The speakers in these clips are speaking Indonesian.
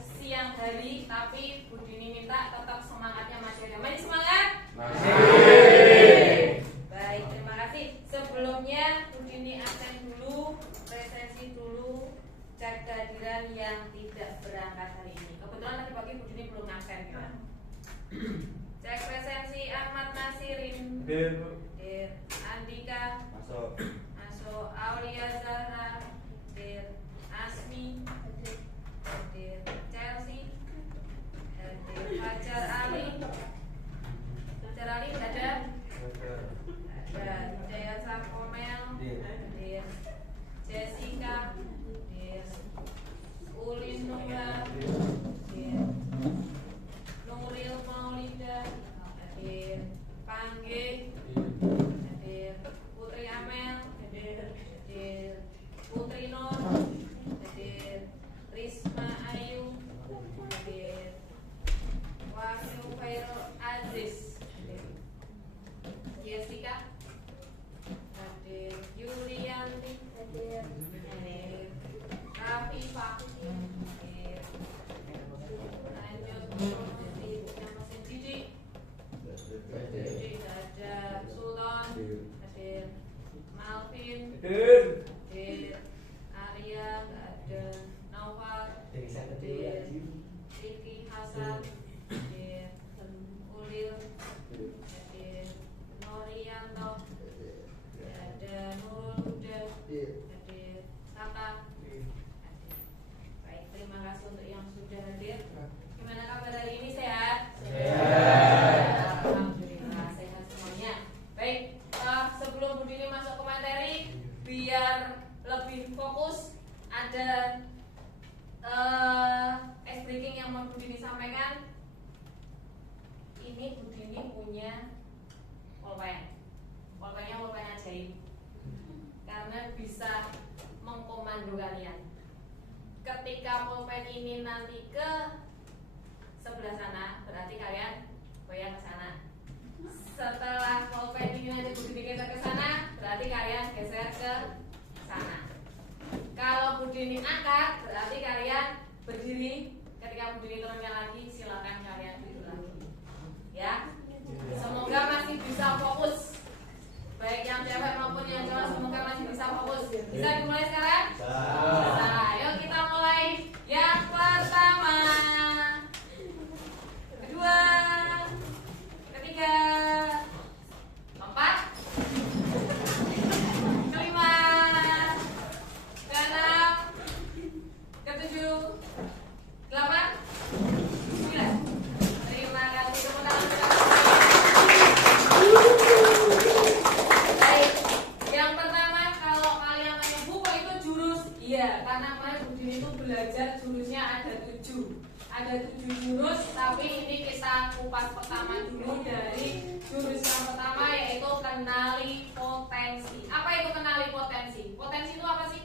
siang hari, tapi Bu Dini minta tetap semangatnya masih ada. Masih semangat? Masih. Baik, terima kasih. Sebelumnya Bu Dini absen dulu, presensi dulu, cek kehadiran yang tidak berangkat hari ini. Kebetulan tadi pagi Bu Dini belum absen ya. Cek presensi Ahmad Nasirin, Dir Andika, Masuk. masuk. Aulia Zahra, Dir Asmi, Dir Chelsea, Dir Fajar Ali. Fajar Ali tidak ada? Ada Hidayat Sakomel, Dir Jessica, Dir Ulin Nuha, Dir Nuril Maulida, Dir Pangge, Dir Putri Amel, Dir Putri Nur, Dir Risma Ayu, Dir Wahyu Khairul Aziz, Jessica, Dir Yulianti, Dir Rafifah, Dir lanjut Didi, ada Sultan, Dir Malvin, Dir Arya, ada Naufal, Dir Riki Hasan, Dir Ulil, Dir Norianto, ada Nurul Huda, Dir Saka. Baik, terima kasih untuk yang sudah hadir. Gimana kabar hari ini, sehat? Sehat. Alhamdulillah sehat semuanya. Baik, sebelum Bu Dini masuk ke materi, biar lebih fokus, ada ice breaking yang mau Bu Dini sampaikan. Ini Bu Dini punya pulpen. Pulpennya pulpen ajaib, karena bisa mengkomando kalian. Ketika pulpen ini nanti ke sebelah sana, berarti kalian goyang ke sana. Setelah pulpen ini nanti Bu Dini geser ke sana, berarti kalian geser ke sana. Kalau Bu Dini angkat, berarti kalian berdiri. Ketika Bu Dini turunkan lagi, silakan kalian duduk lagi. Ya, semoga masih bisa fokus. Baik yang cewek maupun yang cowok, semoga masih bisa fokus. Bisa dimulai sekarang? Bisa. Ayo kita mulai. Yang pertama, kedua, ketiga, keempat, kelima, keenam, ketujuh, delapan, sembilan. Terima kasih, tepuk tangan. Baik, yang pertama, kalau kalian tanya buku itu jurus, iya, karena kemarin Bu Dini itu belajar jurusnya ada 7. Ada 7 jurus, tapi ini kita kupas pertama dulu dari jurus yang pertama, yaitu kenali potensi. Apa itu kenali potensi? Potensi itu apa sih?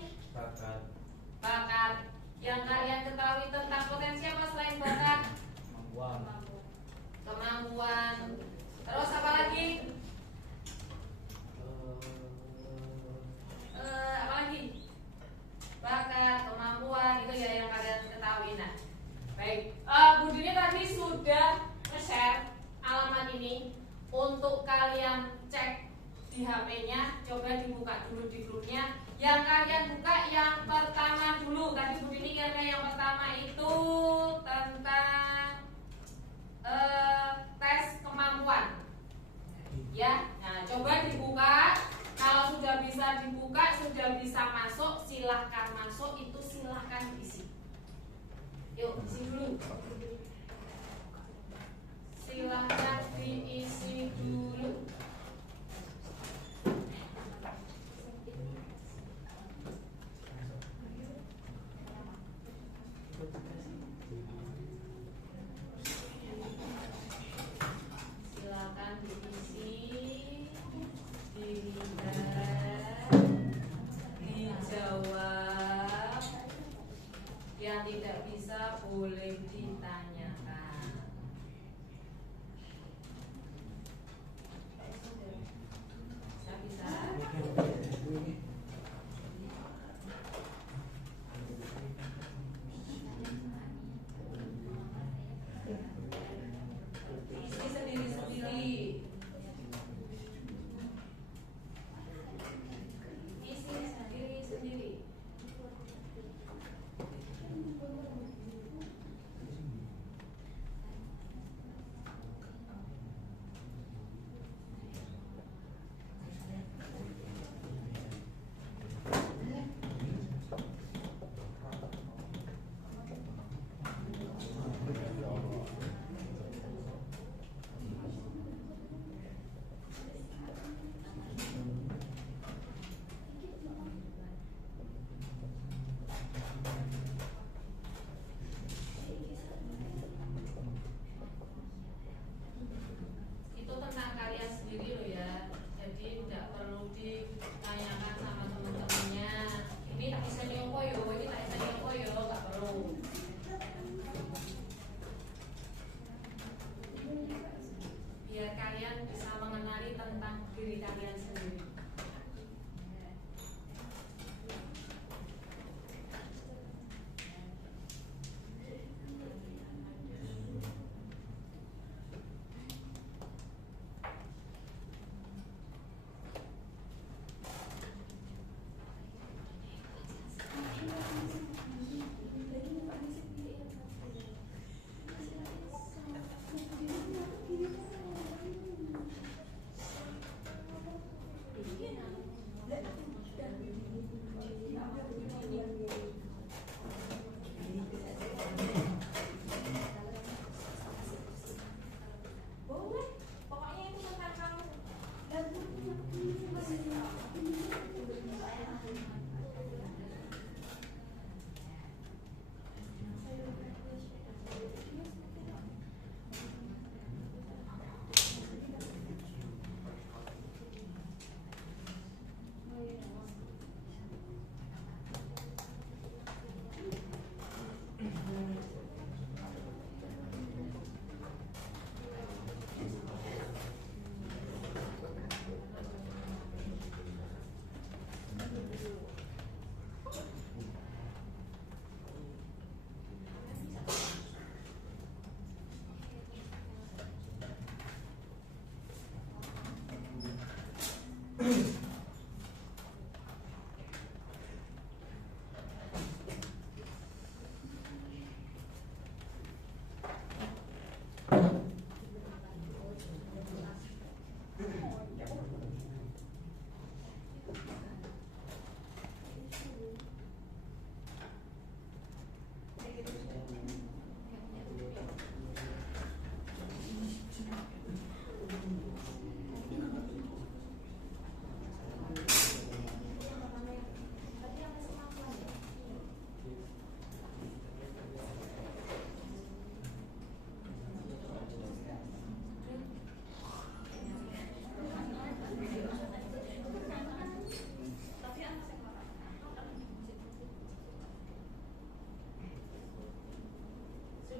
Bakat. Yang kalian ketahui tentang potensi apa selain bakat? Kemampuan. Terus apa lagi? Apa lagi? Bakat, kemampuan, itu ya yang kalian ketahui. Nah, baik, Bu Dini tadi sudah nge-share alamat ini untuk kalian cek di HP-nya. Coba dibuka dulu di grupnya. Yang kalian buka yang pertama dulu. Tadi Bu Dini kira yang pertama itu tentang tes kemampuan. Ya, nah coba dibuka. Kalau sudah bisa dibuka, sudah bisa masuk, silahkan masuk. Itu silahkan diisi. Yuk, isi dulu. Silahkan diisi dulu. Silahkan diisi, dilihat, dijawab. Yang tidak bisa boleh ditanyakan. Bisa?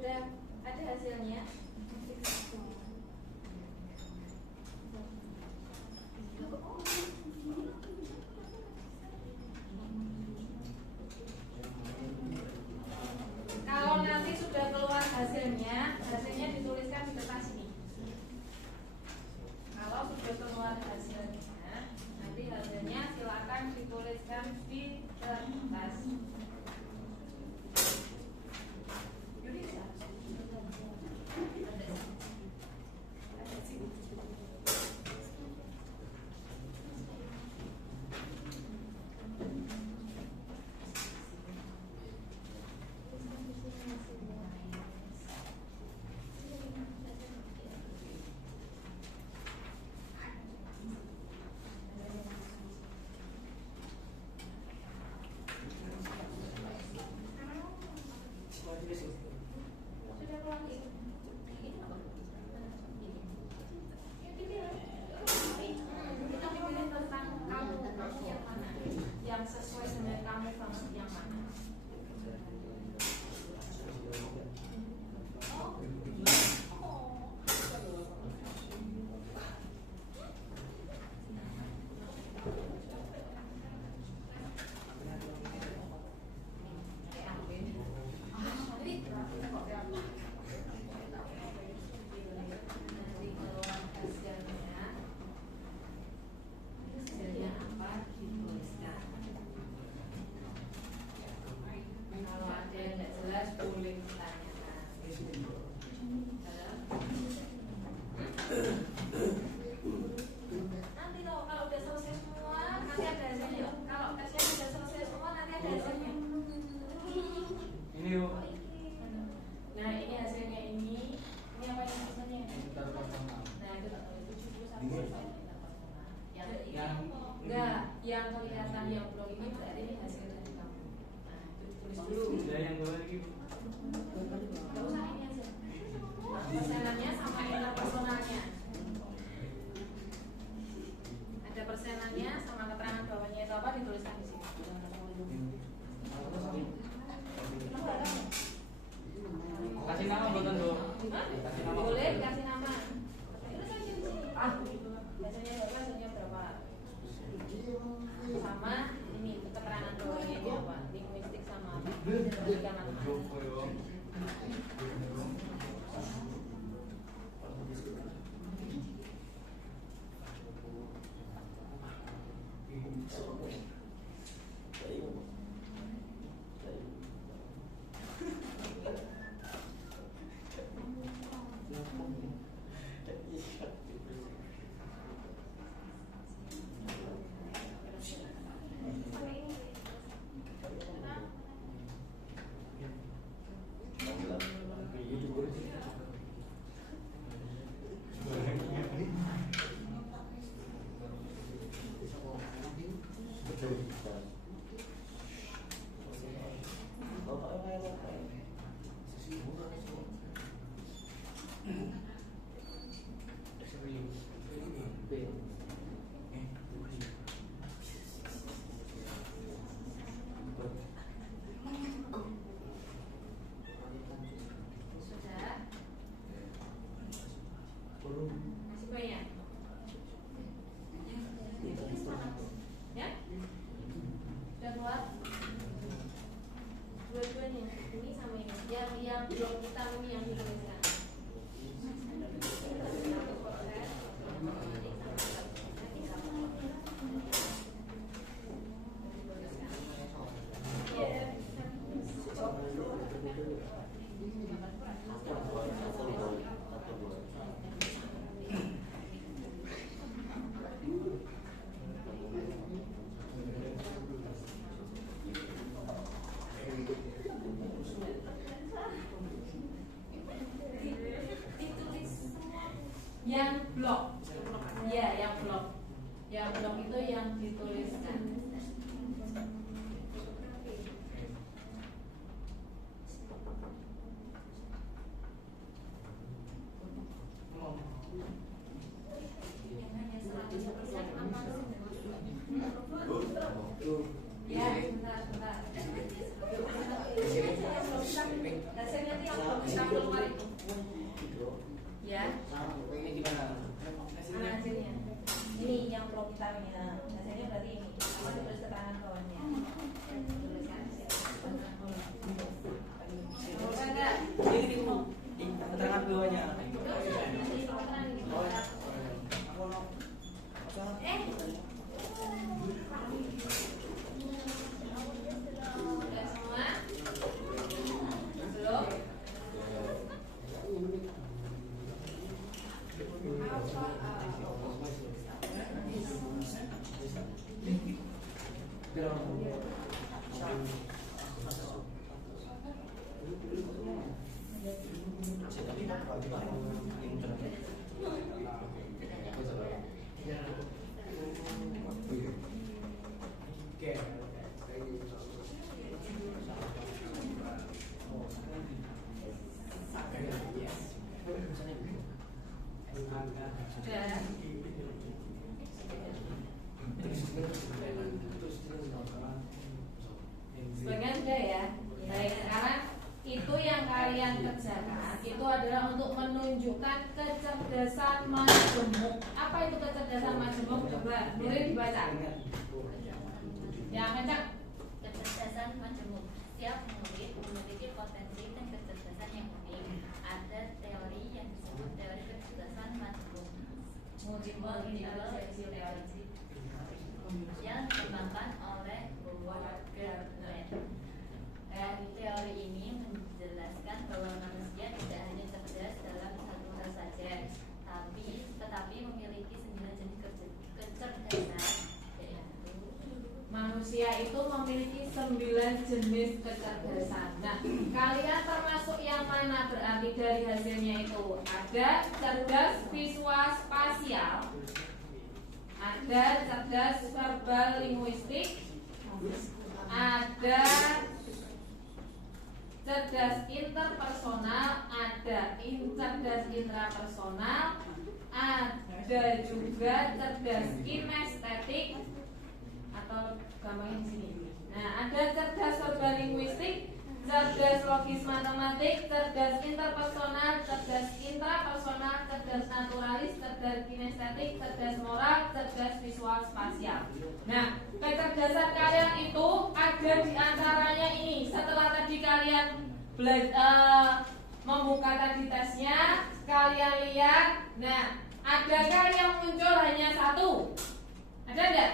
Sudah ada hasilnya? Kalau nanti sudah keluar hasilnya dituliskan di kertas ini. Kalau sudah keluar hasilnya, nanti hasilnya silakan dituliskan di kertas. Yudi bisa? Ada sih. Sudah keluar ini. Kita pilih tentang kamu yang mana, yang sesuai dengan kamu banget yang mana. Kalau ada yang nggak jelas boleh ditanyakan. Nanti kalau udah selesai semua, nanti ada hasilnya. Kalau tesnya sudah selesai semua, nanti ada hasilnya. Ini yuk. Nah ini hasilnya ini apa yang hasilnya? Nah itu tak tahu itu 71,4. Yang kelihatan yang blok ini berarti ini hasil dari kamu. Nah itu tulis dulu. Sudah yang dua lagi. Gak usah ini aja. Persenannya sama interpersonalnya. Ada persenannya sama keterangan bawahnya itu apa dituliskan di sini. Kasih nama buatan dulu. Kasih nama. Boleh kasih nama. Terus aja di sini. Biasanya berapa? Sama ini keterangan bawahnya itu apa? Linguistik sama apa? Tiga manfaat. keduanya. Udah semua? Belum? Udah. Sebagian sudah ya. Baik, sekarang itu yang kalian kerjakan itu adalah untuk menunjukkan kecerdasan majemuk. Apa itu kecerdasan majemuk? Coba Nurin dibaca. Yang kencang. Kecerdasan majemuk. Setiap murid memiliki potensi dan kecerdasan yang unik. Ada teori yang disebut teori kecerdasan majemuk Mujibul ini adalah sesi teori. yang dikembangkan oleh Gardner. Teori ini menjelaskan bahwa manusia tidak hanya cerdas dalam satu hal saja, tetapi memiliki 9 jenis kecerdasan. Manusia itu memiliki 9 jenis kecerdasan. Nah, kalian termasuk yang mana berarti dari hasilnya itu? Ada cerdas visual spasial, ada cerdas verbal linguistik, ada cerdas interpersonal, ada cerdas intrapersonal, ada juga cerdas kinestetik atau gampangnya di sini. Nah, ada cerdas verbal linguistik, cerdas logis matematik, cerdas interpersonal, cerdas intrapersonal, cerdas naturalis, cerdas kinestetik, cerdas moral, cerdas visual spasial. Nah, kecerdasan kalian itu ada di antaranya ini. Setelah tadi kalian membuka tadi tesnya, kalian lihat. Nah, adakah yang muncul hanya satu? Ada enggak?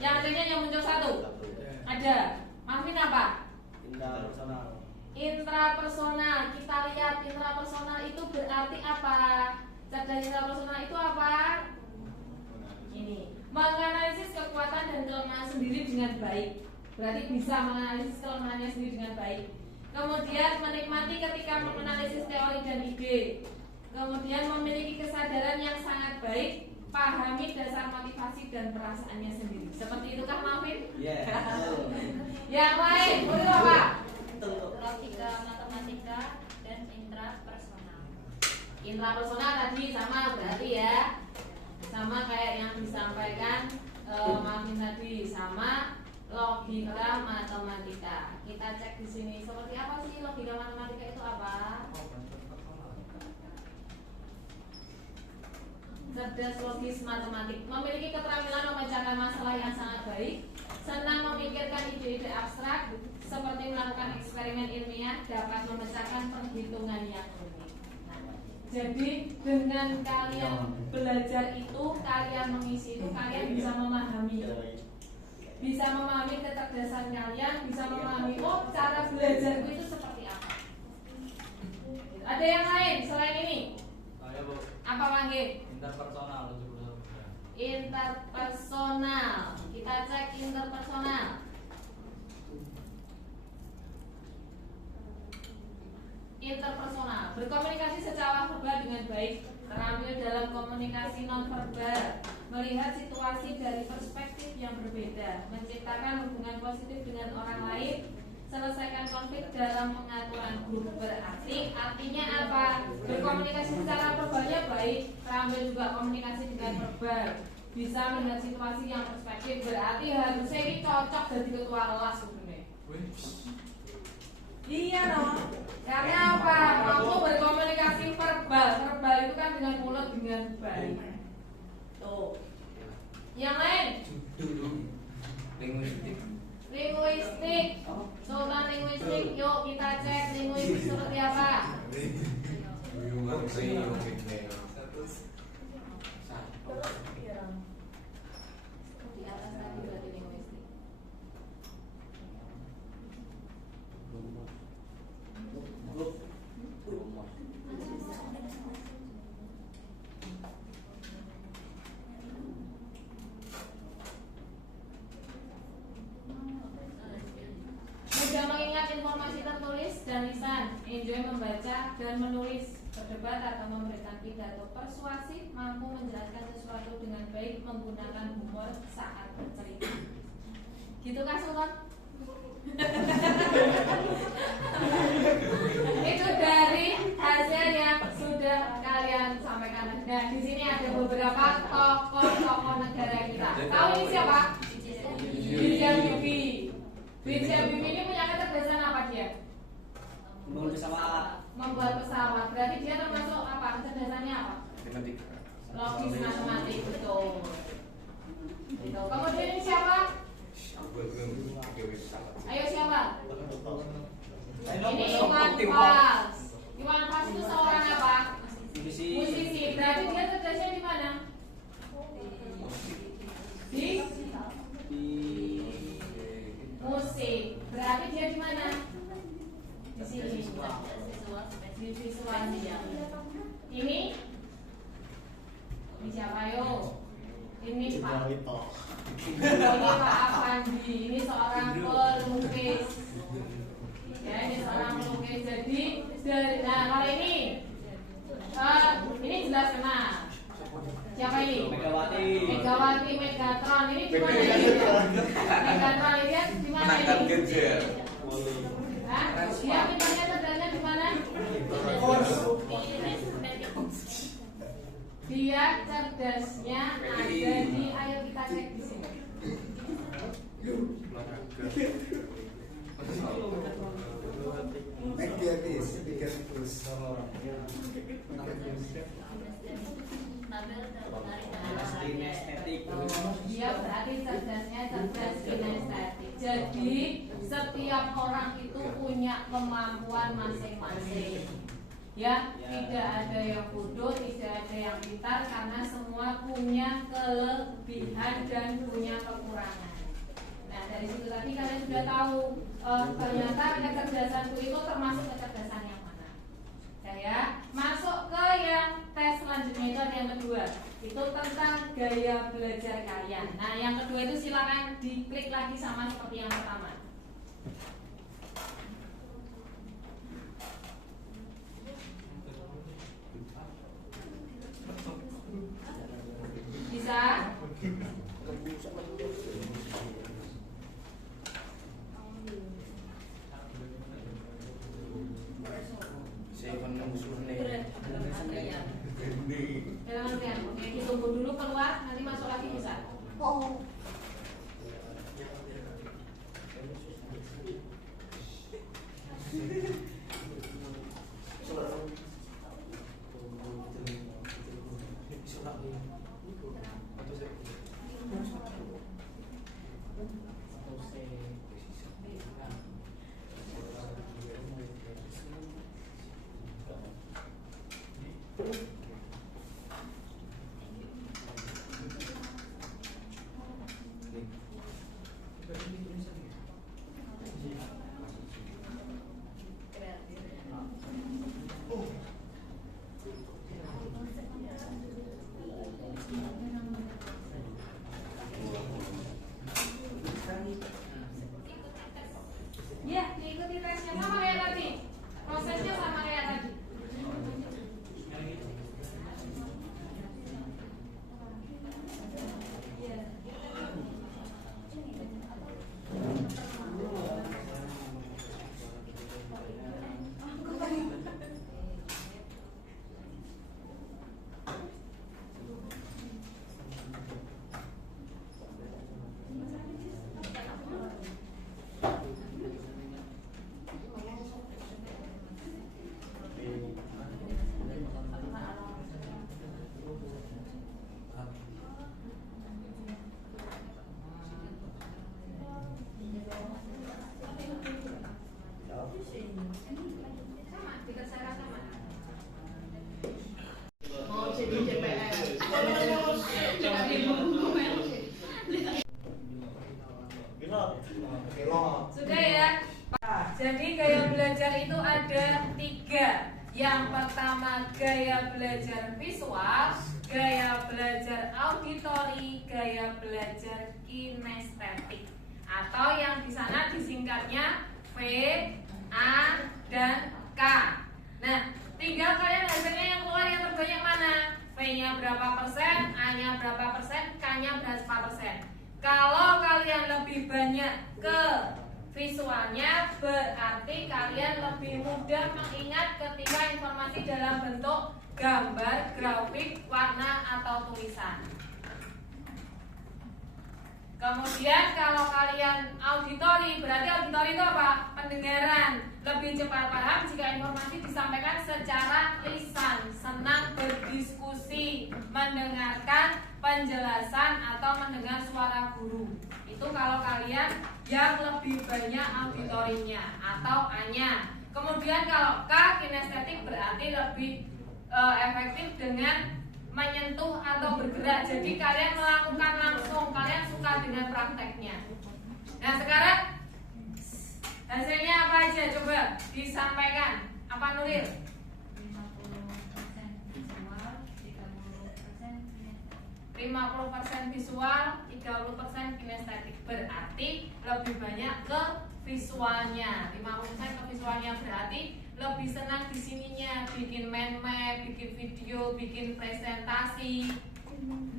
Yang adanya yang muncul satu? Ada. Mahfin apa? Intrapersonal. Kita lihat intrapersonal itu berarti apa? Cerdas intrapersonal itu apa? Ini menganalisis kekuatan dan kelemahan sendiri dengan baik. Berarti bisa menganalisis kelemahannya sendiri dengan baik. Kemudian menikmati ketika menganalisis teori dan ide. Kemudian memiliki kesadaran yang sangat baik, pahami dasar motivasi dan perasaannya sendiri. Seperti itu kan Mafin? Iya. Yang lain, itu apa? Logika, matematika, dan intrapersonal. Intrapersonal tadi sama berarti ya, sama kayak yang disampaikan Mafin tadi, sama logika matematika. Kita cek di sini seperti apa sih logika matematika itu apa? Cerdas logis matematik, memiliki keterampilan memecahkan masalah yang sangat baik, senang memikirkan ide-ide abstrak, seperti melakukan eksperimen ilmiah, dapat memecahkan perhitungan yang unik. Nah, jadi dengan kalian belajar itu, kalian mengisi itu, kalian bisa memahami kecerdasan kalian, bisa memahami oh cara belajarku itu seperti apa. Ada yang lain selain ini? Saya Bu. Apa panggil? Interpersonal. Interpersonal. Kita cek interpersonal. Interpersonal, berkomunikasi secara verbal dengan baik, terampil dalam komunikasi nonverbal, melihat situasi dari perspektif yang berbeda, menciptakan hubungan positif dengan orang lain, selesaikan konflik dalam pengaturan grup. Berarti artinya apa? Berkomunikasi secara verbalnya baik, terampil juga komunikasi dengan verbal, bisa melihat situasi yang perspektif. Berarti harusnya ini cocok jadi ketua kelas sebenarnya. Iya dong. Karena apa? Mampu berkomunikasi verbal. Verbal itu kan dengan mulut dengan baik. Tuh. Yang lain? Linguistik. Sultan linguistik. Yuk kita cek linguistik seperti apa. Di atas tadi berarti linguistik. Mudah mengingat informasi tertulis dan lisan, enjoy membaca dan menulis, berdebat atau memberikan pidato persuasif, mampu menjelaskan sesuatu dengan baik, menggunakan humor saat bercerita. Gitu kan Sultan? Itu dari hasil yang sudah kalian sampaikan. Nah, di sini ada beberapa tokoh-tokoh negara kita. Tahu ini siapa? B.J. Habibie. B.J. Habibie ini punya kecerdasan apa dia? Membangun pesawat. Membuat pesawat. Berarti dia termasuk apa? Kecerdasannya apa? Logis, matematik, betul. Gitu. Kemudian ini siapa? Ayo siapa? Ini Iwan Fals. Iwan Fals itu seorang apa? Musisi. Berarti dia cerdasnya di mana? Di musik. Berarti dia di mana? Di sini. Di visualisasi. Ini siapa yo? Ini Pak. Ini Pak Afandi. Ini seorang pelukis. Ya, ini seorang pelukis. Jadi dari, nah kalau ini jelas kenal. Siapa ini? Megawati Megatron. Ini di mana ini? Megatron ini di mana ini? Hah? Dia pintarnya cerdasnya di mana? Dia cerdasnya ada di, ayo kita cek di sini. Dia berarti cerdasnya cerdas kinestetik. Jadi setiap orang itu punya kemampuan masing-masing. Ya, tidak ada yang bodoh, tidak ada yang pintar, karena semua punya kelebihan dan punya kekurangan. Nah, dari situ tadi kalian sudah tahu ternyata kecerdasanku itu termasuk kecerdasan yang mana. Ya, masuk ke yang tes selanjutnya, itu ada yang kedua. Itu tentang gaya belajar kalian. Nah, yang kedua itu silakan diklik lagi sama seperti yang pertama. Bisa? Oke, ditunggu dulu keluar, nanti masuk lagi bisa. Yang pertama gaya belajar visual, gaya belajar auditori, gaya belajar kinestetik, atau yang di sana disingkatnya V, A, dan K. Nah, tinggal kalian hasilnya yang keluar yang terbanyak mana? V-nya berapa persen, A-nya berapa persen, K-nya berapa persen. Kalau kalian lebih banyak ke visualnya, berarti kalian lebih mudah mengingat ketika informasi dalam bentuk gambar, grafik, warna, atau tulisan. Kemudian kalau kalian auditori, berarti auditori itu apa? Pendengaran. Lebih cepat paham jika informasi disampaikan secara lisan, senang berdiskusi, mendengarkan penjelasan atau mendengar suara guru. Itu kalau kalian yang lebih banyak auditorinya atau A-nya. Kemudian kalau K, kinestetik, berarti lebih efektif dengan menyentuh atau bergerak. Jadi kalian melakukan langsung, kalian suka dengan prakteknya. Nah, sekarang hasilnya apa aja? Coba disampaikan. Apa Nuril? 50% visual, 30% kinestetik. Berarti lebih banyak ke visualnya. 50% ke visualnya berarti lebih senang di sininya, bikin mind map, bikin video, bikin presentasi.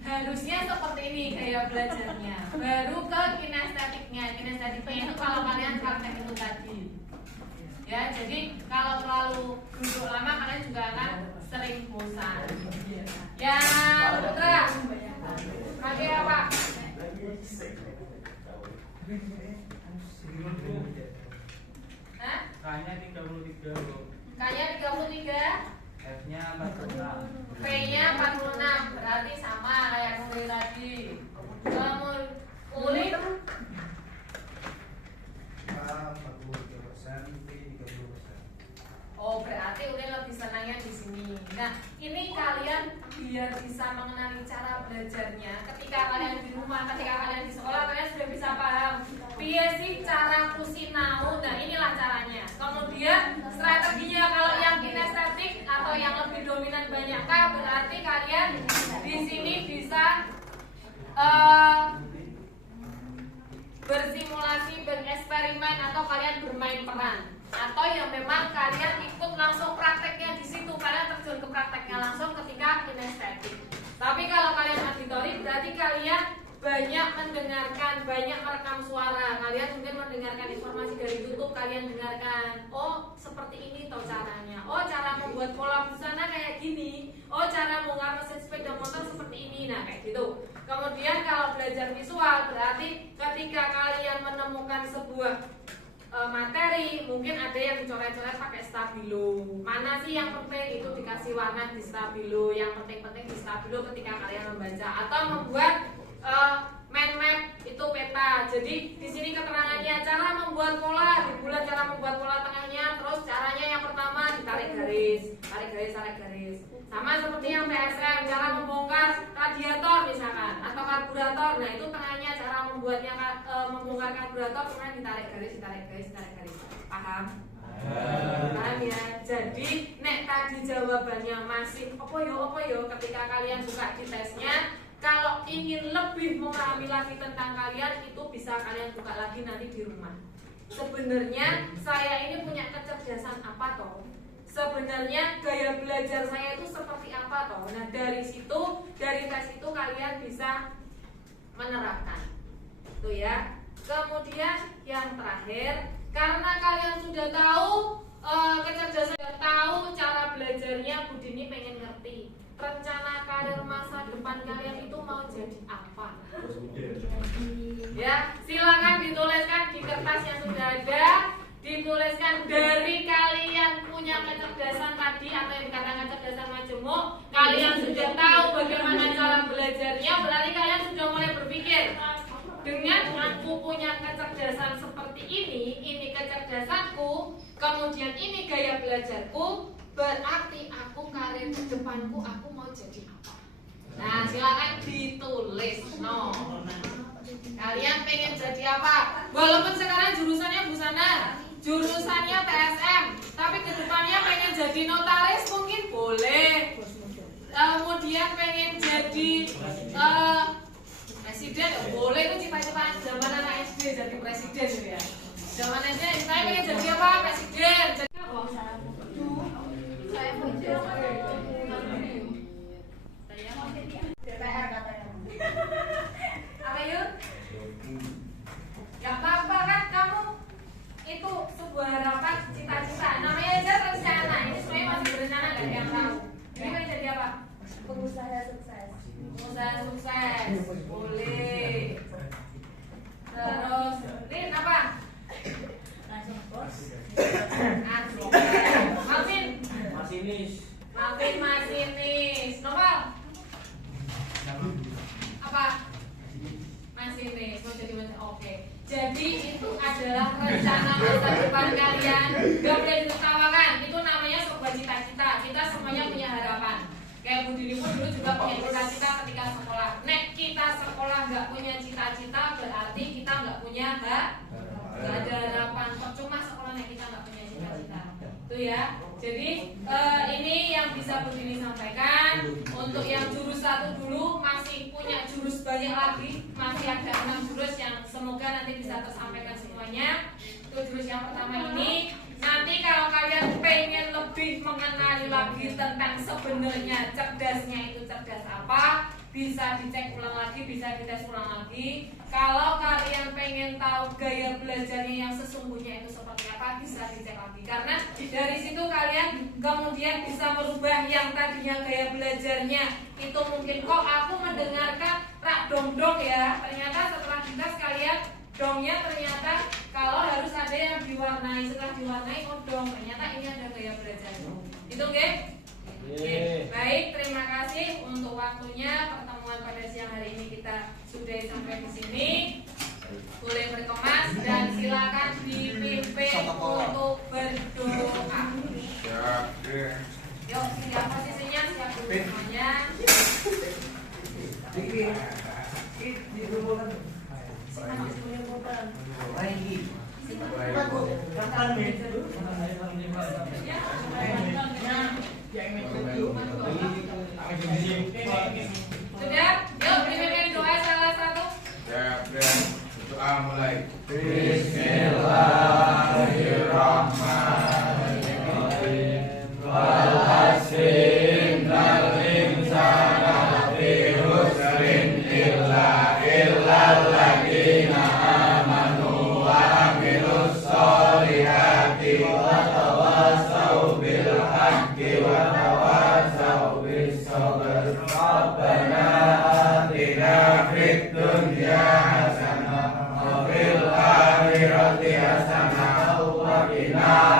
Harusnya seperti ini gaya belajarnya. Baru ke kinestetiknya. Kinestetiknya itu kalau kalian praktek itu tadi. Ya, jadi kalau terlalu duduk lama kalian juga akan sering bosan. Ya, Putra. Pakai apa? Hah? K-nya 33, Bu. K-nya 33, F-nya 46. P-nya 46. Berarti sama kayak kulit tadi. Kemudian kulit A 43%, P 30%. oh, berarti udah lebih senangnya di sini. Nah, ini kalian biar bisa mengenali cara belajarnya. Ketika kalian di rumah, ketika kalian di sekolah, kalian sudah bisa paham. Piye sih cara kusinau? Nah, inilah caranya. Kemudian strateginya kalau yang kinestetik atau yang lebih dominan banyak K, berarti kalian di sini bisa bersimulasi, bereksperimen, atau kalian bermain peran, atau yang memang kalian ikut langsung prakteknya di situ, kalian terjun ke prakteknya langsung ketika kinestetik. Tapi kalau kalian auditori berarti kalian banyak mendengarkan, banyak merekam suara. Kalian mungkin mendengarkan informasi dari YouTube, kalian dengarkan, oh seperti ini toh caranya, oh cara membuat pola busana kayak gini, oh cara mengarah mesin sepeda motor seperti ini. Nah, kayak gitu. Kemudian kalau belajar visual berarti ketika kalian menemukan sebuah materi, mungkin ada yang dicoret-coret pakai stabilo. Mana sih yang penting itu dikasih warna di stabilo, yang penting-penting di stabilo ketika kalian membaca, atau membuat mind map itu peta. Jadi di sini keterangannya cara membuat pola, di bulan cara membuat pola tengahnya, terus caranya yang pertama ditarik garis, tarik garis, tarik garis. Sama seperti yang PSM, cara membongkar radiator misalkan atau karburator. Nah, itu tengahnya cara membuatnya membongkar karburator, kemudian ditarik garis, ditarik garis, ditarik garis. Paham? Paham ya. Jadi nek tadi jawabannya masih opo yo ketika kalian buka di tesnya. Kalau ingin lebih memahami lagi tentang kalian, itu bisa kalian buka lagi nanti di rumah. Sebenarnya saya ini punya kecerdasan apa toh? Sebenarnya gaya belajar saya itu seperti apa toh? Nah, dari situ, dari tes itu kalian bisa menerapkan. Tuh ya. Kemudian yang terakhir, karena kalian sudah tahu kecerdasan, sudah tahu cara belajarnya, Bu Dini pengen ngerti rencana karir masa depan kalian itu mau jadi apa? Ya, silakan dituliskan di kertas yang sudah ada, dituliskan dari kalian punya kecerdasan tadi atau yang dikatakan kecerdasan majemuk, kalian sudah tahu bagaimana cara belajarnya, berarti kalian sudah mulai berpikir. Dengan aku punya kecerdasan seperti ini kecerdasanku, kemudian ini gaya belajarku, berarti aku karir ke depanku aku mau jadi apa? Nah, silakan ditulis. No. Kalian pengen jadi apa? Walaupun sekarang jurusannya busana, jurusannya TSM, tapi kedepannya pengen jadi notaris mungkin boleh. Kemudian pengen jadi presiden ya boleh, itu cita-cita zaman anak SD jadi presiden gitu ya. Zaman SD saya pengen jadi apa? Presiden. Jadi apa? Saya mau jadi DPR katanya. Apa yuk? Gak apa-apa kan kamu itu sebuah harapan, cita-cita. Namanya aja rencana. Ini semuanya masih berencana, gak ada yang tahu. Jadi pengen jadi apa? Pengusaha sukses. Pengusaha sukses. Boleh. Terus, Lin apa? Langsung bos. Malvin. Masinis. Malvin masinis. Novel. Apa? Masinis. Mau jadi masinis. Oke. Jadi itu adalah rencana masa depan kalian. Gak boleh ditertawakan. Itu namanya sebuah cita-cita. Kita semuanya punya harapan. Kayak Bu Dini pun dulu juga punya cita-cita ketika sekolah. Nek kita sekolah gak punya cita-cita, berarti kita gak punya gak ada harapan. Percuma sekolah nek kita gak punya cita-cita. Itu ya. Jadi ini yang bisa Bu Dini sampaikan. Untuk yang jurus 1 dulu masih punya jurus banyak lagi. Masih ada 6 jurus yang semoga nanti bisa tersampaikan semuanya. Itu jurus yang pertama ini. Nanti kalau kalian pengen lebih mengenali lagi tentang sebenarnya cerdasnya itu cerdas apa, bisa dicek ulang lagi, bisa dites ulang lagi. Kalau kalian pengen tahu gaya belajarnya yang sesungguhnya itu seperti apa, bisa dicek lagi. Karena dari situ kalian kemudian bisa merubah yang tadinya gaya belajarnya itu mungkin kok aku mendengarkan rak dong-dong ya. Ternyata setelah dites kalian dongnya ternyata kalau harus ada yang diwarnai, setelah diwarnai oh dong, ternyata ini ada gaya belajar. Itu oke? Baik, terima kasih untuk waktunya. Pertemuan pada siang hari ini kita sudah sampai di sini. Boleh berkemas dan silakan dipimpin untuk berdoa. Yuk, siap posisinya, siap dulu semuanya. Sudah? Yuk, dipimpin doa salah satu. Doa mulai. Bismillahirrahmanirrahim. Walhasil insana fi husrin illa alladziina amanu wa amilus solihati wa tawassaw bil haqqi wa tawassaw bis sabr. Rabbana atina fid dunya hasanah wa fil akhirati hasanah wa qina